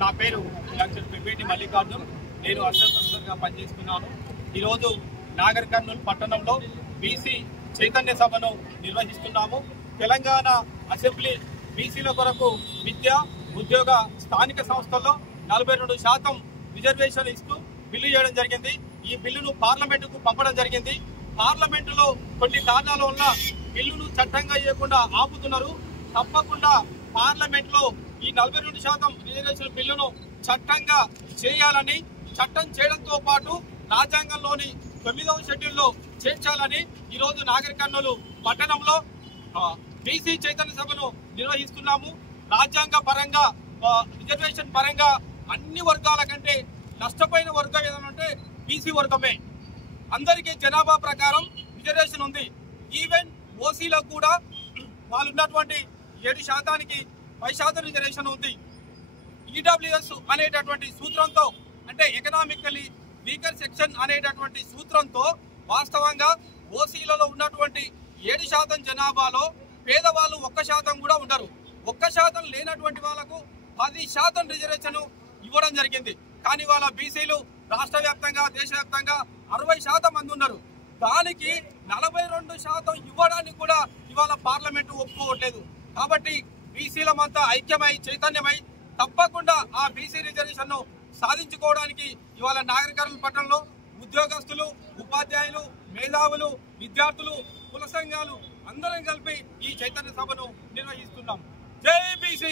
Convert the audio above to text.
నా పేరు డాక్టర్ పిపేటి మల్లికార్జున్. నేను అసిస్టెంట్ ప్రొఫెసర్గా పనిచేస్తున్నాను. ఈరోజు నాగర్ కర్నూల్ పట్టణంలో బీసీ చైతన్య సభను నిర్వహిస్తున్నాము. తెలంగాణ అసెంబ్లీ బీసీల కొరకు విద్య, ఉద్యోగ, స్థానిక సంస్థల్లో 42% రిజర్వేషన్ ఇస్తూ బిల్లు చేయడం జరిగింది. ఈ బిల్లును పార్లమెంటుకు పంపడం జరిగింది. పార్లమెంటులో కొన్ని కారణాల వల్ల బిల్లును చట్టంగా చేయకుండా ఆపుతున్నారు. తప్పకుండా పార్లమెంట్ లో ఈ 42% రిజర్వేషన్ బిల్లును చట్టంగా చేయాలని, చట్టం చేయడంతో పాటు రాజ్యాంగంలోని 9వ షెడ్యూల్లో చేర్చాలని ఈరోజు నాగర్ కర్నూలు పట్టణంలో బీసీ చైతన్య సభను నిర్వహిస్తున్నాము. రాజ్యాంగ పరంగా, రిజర్వేషన్ పరంగా అన్ని వర్గాల కంటే నష్టపోయిన వర్గం ఏదంటే బీసీ వర్గమే. అందరికీ జనాభా ప్రకారం రిజర్వేషన్ ఉంది. ఈవెన్ ఓసీలకు కూడా వాళ్ళు ఉన్నటువంటి 7%కి 5% రిజర్వేషన్ ఉంది. ఈడబ్ల్యూఎస్ అనేటటువంటి సూత్రంతో, అంటే ఎకనామికలీ వీకర్ సెక్షన్ అనేటటువంటి సూత్రంతో వాస్తవంగా ఓసీలలో ఉన్నటువంటి 7% జనాభాలో పేదవాళ్ళు 1% కూడా ఉండరు. 1% లేనటువంటి వాళ్ళకు 10% రిజర్వేషన్ ఇవ్వడం జరిగింది. కానీ వాళ్ళ బీసీలు రాష్ట్ర వ్యాప్తంగా, దేశవ్యాప్తంగా 60% మంది ఉన్నారు. దానికి 42% ఇవ్వడానికి కూడా ఇవాళ పార్లమెంటు ఒప్పుకోవట్లేదు. కాబట్టి బీసీలమంతా ఐక్యమై, చైతన్యమై తప్పకుండా ఆ బీసీ రిజర్వేషన్ ను సాధించుకోవడానికి ఇవాళ నాగర్ కర్నూల్ పట్టణంలో ఉద్యోగస్తులు, ఉపాధ్యాయులు, మేధావులు, విద్యార్థులు, కుల సంఘాలు అందరం కలిపి ఈ చైతన్య సభను నిర్వహిస్తున్నాం. జై బీసీ.